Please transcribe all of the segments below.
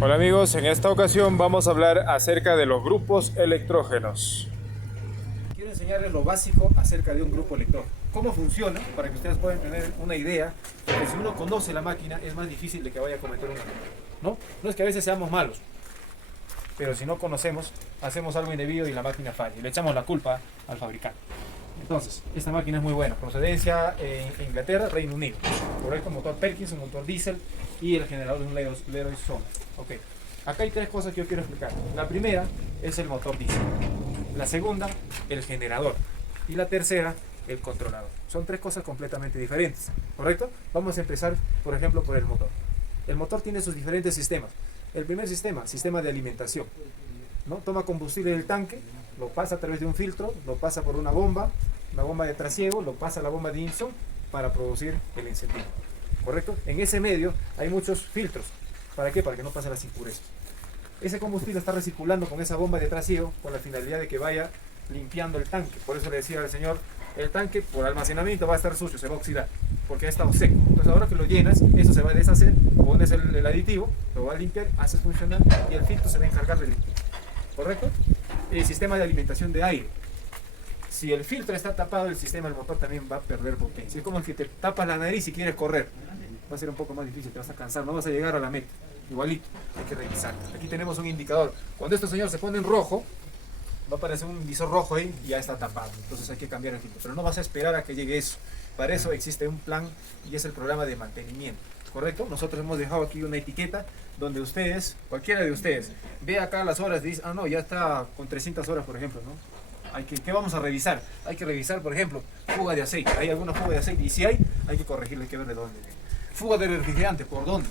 Hola amigos, en esta ocasión vamos a hablar acerca de los grupos electrógenos. Quiero enseñarles lo básico acerca de un grupo electrógeno. Cómo funciona, para que ustedes puedan tener una idea, porque si uno conoce la máquina es más difícil de que vaya a cometer un error. No es que a veces seamos malos, pero si no conocemos, hacemos algo indebido y la máquina falla. Y le echamos la culpa al fabricante. Entonces, esta máquina es muy buena. Procedencia en Inglaterra, Reino Unido. Correcto, motor Perkins, un motor diésel y el generador de un Leroy Sonar. Ok. Acá hay tres cosas que yo quiero explicar. La primera es el motor diésel. La segunda, el generador. Y la tercera, el controlador. Son tres cosas completamente diferentes. ¿Correcto? Vamos a empezar, por ejemplo, por el motor. El motor tiene sus diferentes sistemas. El primer sistema de alimentación. ¿No? Toma combustible del tanque, lo pasa a través de un filtro, lo pasa por una bomba de trasiego, lo pasa a la bomba de Inson para producir el encendido. ¿Correcto? En ese medio hay muchos filtros. ¿Para qué? Para que no pase las impurezas. Ese combustible está recirculando con esa bomba de trasiego con la finalidad de que vaya limpiando el tanque. Por eso le decía al señor, el tanque por almacenamiento va a estar sucio, se va a oxidar, porque ha estado seco. Entonces ahora que lo llenas, eso se va a deshacer, pones el aditivo, lo va a limpiar, haces funcionar y el filtro se va a encargar de limpiar. ¿Correcto? El sistema de alimentación de aire. Si el filtro está tapado, el sistema del motor también va a perder potencia. Es como el que te tapas la nariz y quieres correr. Va a ser un poco más difícil, te vas a cansar, no vas a llegar a la meta. Igualito, hay que revisar. Aquí tenemos un indicador. Cuando este señor se pone en rojo, va a aparecer un visor rojo ahí y ya está tapado. Entonces hay que cambiar el filtro. Pero no vas a esperar a que llegue eso. Para eso existe un plan y es el programa de mantenimiento. ¿Correcto? Nosotros hemos dejado aquí una etiqueta donde ustedes, cualquiera de ustedes, ve acá las horas y dice, ah no, ya está con 300 horas, por ejemplo, ¿no? ¿Qué vamos a revisar? Hay que revisar, por ejemplo, fuga de aceite. ¿Hay alguna fuga de aceite? Y si hay que corregirle, hay que ver de dónde. Fuga de refrigerante, ¿por dónde?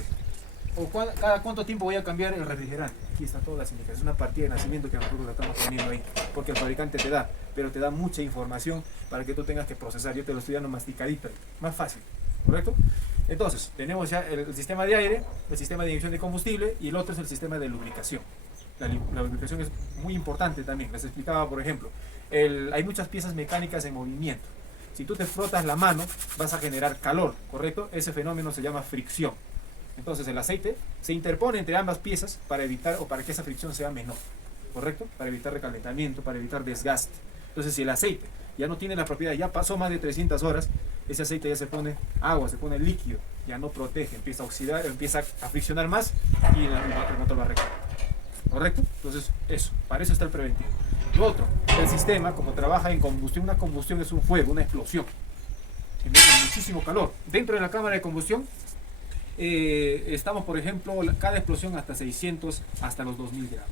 O cada cuánto tiempo voy a cambiar el refrigerante. Aquí están todas las indicaciones. Es una partida de nacimiento que nosotros la estamos poniendo ahí. Porque el fabricante te da, pero te da mucha información para que tú tengas que procesar. Yo te lo estoy dando masticadito, más fácil. ¿Correcto? Entonces, tenemos ya el sistema de aire, el sistema de inyección de combustible y el otro es el sistema de lubricación. La lubricación es muy importante también. Les explicaba, por ejemplo, hay muchas piezas mecánicas en movimiento. Si tú te frotas la mano, vas a generar calor, ¿correcto? Ese fenómeno se llama fricción. Entonces el aceite se interpone entre ambas piezas para evitar o para que esa fricción sea menor, ¿correcto? Para evitar recalentamiento, para evitar desgaste. Entonces si el aceite ya no tiene la propiedad, ya pasó más de 300 horas, ese aceite ya se pone agua, se pone líquido, ya no protege, empieza a oxidar, empieza a friccionar más y el motor va a recalentar. ¿Correcto? Entonces eso, para eso está el preventivo. Lo otro, el sistema como trabaja en combustión, una combustión es un fuego, una explosión. Genera muchísimo calor. Dentro de la cámara de combustión estamos, por ejemplo, cada explosión hasta 600, hasta los 2000 grados.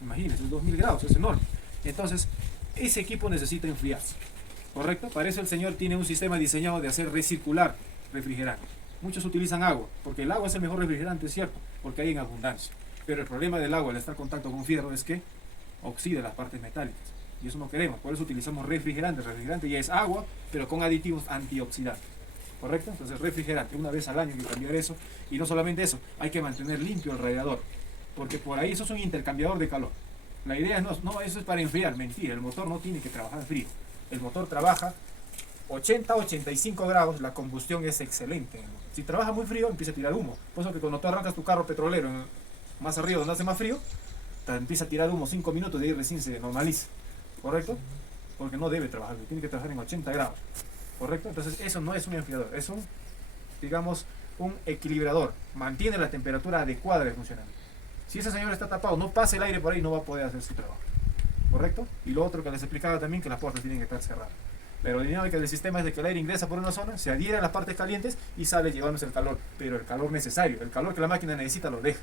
Imagínense, 2000 grados, es enorme. Entonces, ese equipo necesita enfriarse. ¿Correcto? Para eso el señor tiene un sistema diseñado de hacer recircular refrigerante. Muchos utilizan agua, porque el agua es el mejor refrigerante, es cierto, porque hay en abundancia. Pero el problema del agua al estar en contacto con fierro es que oxida las partes metálicas. Y eso no queremos, por eso utilizamos refrigerante. El refrigerante ya es agua, pero con aditivos antioxidantes. ¿Correcto? Entonces refrigerante, una vez al año hay que cambiar eso. Y no solamente eso, hay que mantener limpio el radiador. Porque por ahí eso es un intercambiador de calor. La idea es, no, eso es para enfriar. Mentira, el motor no tiene que trabajar frío. El motor trabaja 80-85 grados, la combustión es excelente. Si trabaja muy frío, empieza a tirar humo. Por eso que cuando tú arrancas tu carro petrolero más arriba donde hace más frío, te empieza a tirar humo 5 minutos y ahí recién se normaliza. ¿Correcto? Porque no debe trabajar, tiene que trabajar en 80 grados. ¿Correcto? Entonces eso no es un enfriador, es un, digamos, un equilibrador. Mantiene la temperatura adecuada de funcionamiento. Si ese señor está tapado, no pasa el aire por ahí, no va a poder hacer su trabajo. ¿Correcto? Y lo otro que les explicaba también, que las puertas tienen que estar cerradas. Pero la dinámica del sistema es de que el aire ingresa por una zona, se adhiere a las partes calientes y sale llevándose el calor. Pero el calor necesario, el calor que la máquina necesita lo deja.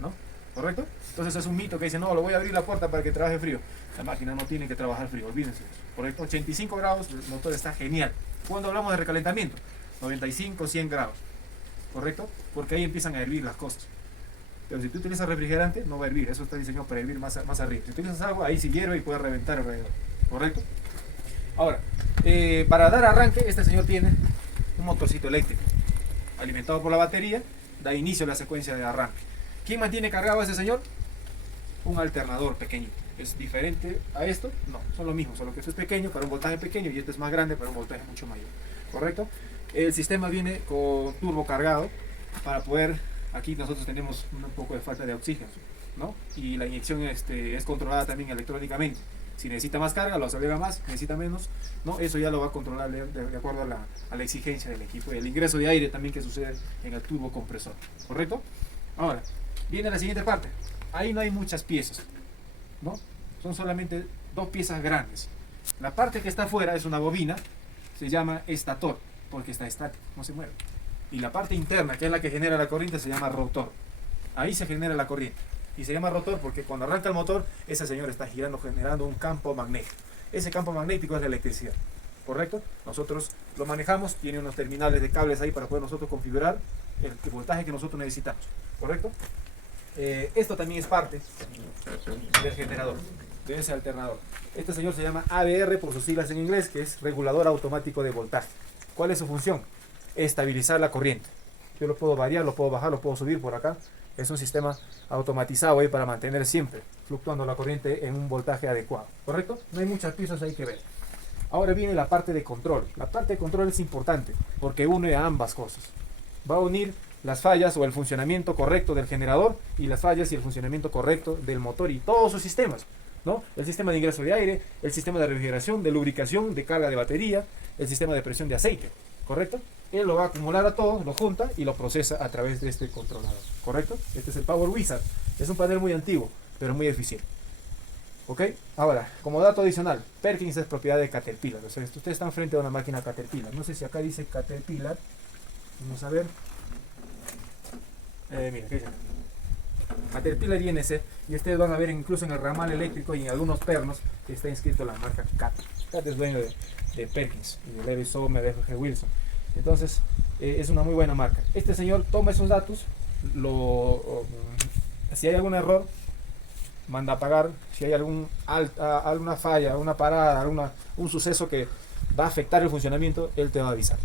¿No? ¿Correcto? Entonces es un mito que dice, no, lo voy a abrir la puerta para que trabaje frío. La máquina no tiene que trabajar frío, olvídense eso. ¿Correcto? 85 grados, el motor está genial. Cuando hablamos de recalentamiento, 95, 100 grados. ¿Correcto? Porque ahí empiezan a hervir las cosas. Pero si tú utilizas refrigerante, no va a hervir. Eso está diseñado para hervir más arriba. Si utilizas agua, ahí sí hierve y puede reventar alrededor. ¿Correcto? Ahora, para dar arranque, este señor tiene un motorcito eléctrico. Alimentado por la batería, da inicio a la secuencia de arranque. ¿Quién mantiene cargado a ese señor? Un alternador pequeñito. ¿Es diferente a esto? No, son lo mismo, solo que esto es pequeño para un voltaje pequeño y este es más grande para un voltaje mucho mayor. ¿Correcto? El sistema viene con turbo cargado para poder aquí nosotros tenemos un poco de falta de oxígeno, ¿no? Y la inyección es controlada también electrónicamente. Si necesita más carga, lo acelera más, necesita menos, ¿no? Eso ya lo va a controlar de acuerdo a la exigencia del equipo. Y el ingreso de aire también que sucede en el tubo compresor, ¿correcto? Ahora, viene la siguiente parte. Ahí no hay muchas piezas, ¿no? Son solamente dos piezas grandes. La parte que está afuera es una bobina, se llama estator, porque está estático, no se mueve. Y la parte interna, que es la que genera la corriente, se llama rotor. Ahí se genera la corriente. Y se llama rotor porque cuando arranca el motor, ese señor está girando, generando un campo magnético. Ese campo magnético es la electricidad, ¿correcto? Nosotros lo manejamos, tiene unos terminales de cables ahí para poder nosotros configurar el voltaje que nosotros necesitamos, ¿correcto? Esto también es parte del generador, de ese alternador. Este señor se llama ABR por sus siglas en inglés, que es regulador automático de voltaje. ¿Cuál es su función? Estabilizar la corriente. Yo lo puedo variar, lo puedo bajar, lo puedo subir por acá. Es un sistema automatizado ahí para mantener siempre fluctuando la corriente en un voltaje adecuado, ¿correcto? No hay muchas piezas ahí que ver. Ahora viene la parte de control. La parte de control es importante porque une a ambas cosas. Va a unir las fallas o el funcionamiento correcto del generador y las fallas y el funcionamiento correcto del motor y todos sus sistemas, ¿no? El sistema de ingreso de aire, el sistema de refrigeración, de lubricación, de carga de batería, el sistema de presión de aceite, ¿correcto? Él lo va a acumular a todo, lo junta y lo procesa a través de este controlador, ¿correcto? Este es el Power Wizard. Es un panel muy antiguo, pero muy eficiente. ¿Ok? Ahora, como dato adicional, Perkins es propiedad de Caterpillar. O sea, ustedes están frente a una máquina Caterpillar. No sé si acá dice Caterpillar. Vamos a ver. Mira, ¿qué dice? Caterpillar INC. Y ustedes van a ver incluso en el ramal eléctrico y en algunos pernos que está inscrito la marca CAT. CAT es dueño de Perkins y de Levi Sommer, de F.G. Wilson. Entonces, es una muy buena marca. Este señor toma esos datos, si hay algún error, manda a apagar. Si hay alguna falla, una parada, un suceso que va a afectar el funcionamiento, él te va a avisar.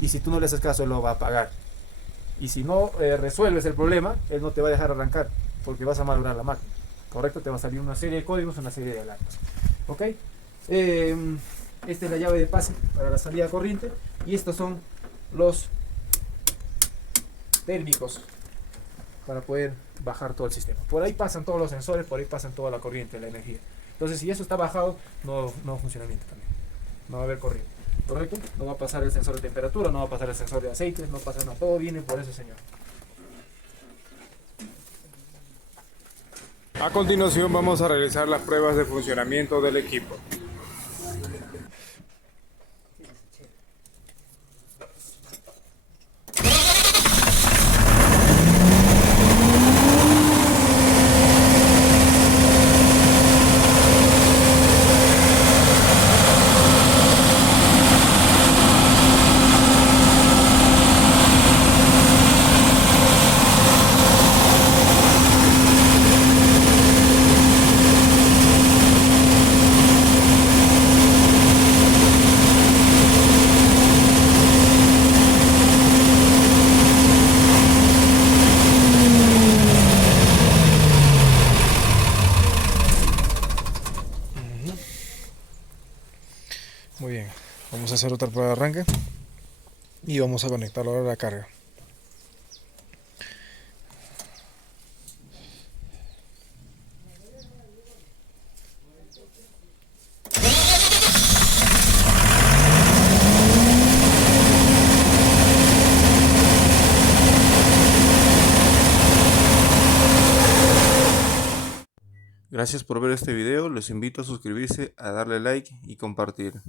Y si tú no le haces caso, él lo va a apagar. Y si no resuelves el problema, él no te va a dejar arrancar, porque vas a malograr la máquina. ¿Correcto? Te va a salir una serie de códigos, una serie de alarmas. ¿Ok? Esta es la llave de pase para la salida corriente. Y estos son los térmicos para poder bajar todo el sistema. Por ahí pasan todos los sensores, por ahí pasan toda la corriente, la energía. Entonces, si eso está bajado, no va a funcionamiento también. No va a haber corriente. ¿Correcto? No va a pasar el sensor de temperatura, no va a pasar el sensor de aceite, no pasa nada. Todo viene por ese señor. A continuación vamos a realizar las pruebas de funcionamiento del equipo. Muy bien, vamos a hacer otra prueba de arranque y vamos a conectarlo ahora a la carga. Gracias por ver este video, les invito a suscribirse, a darle like y compartir.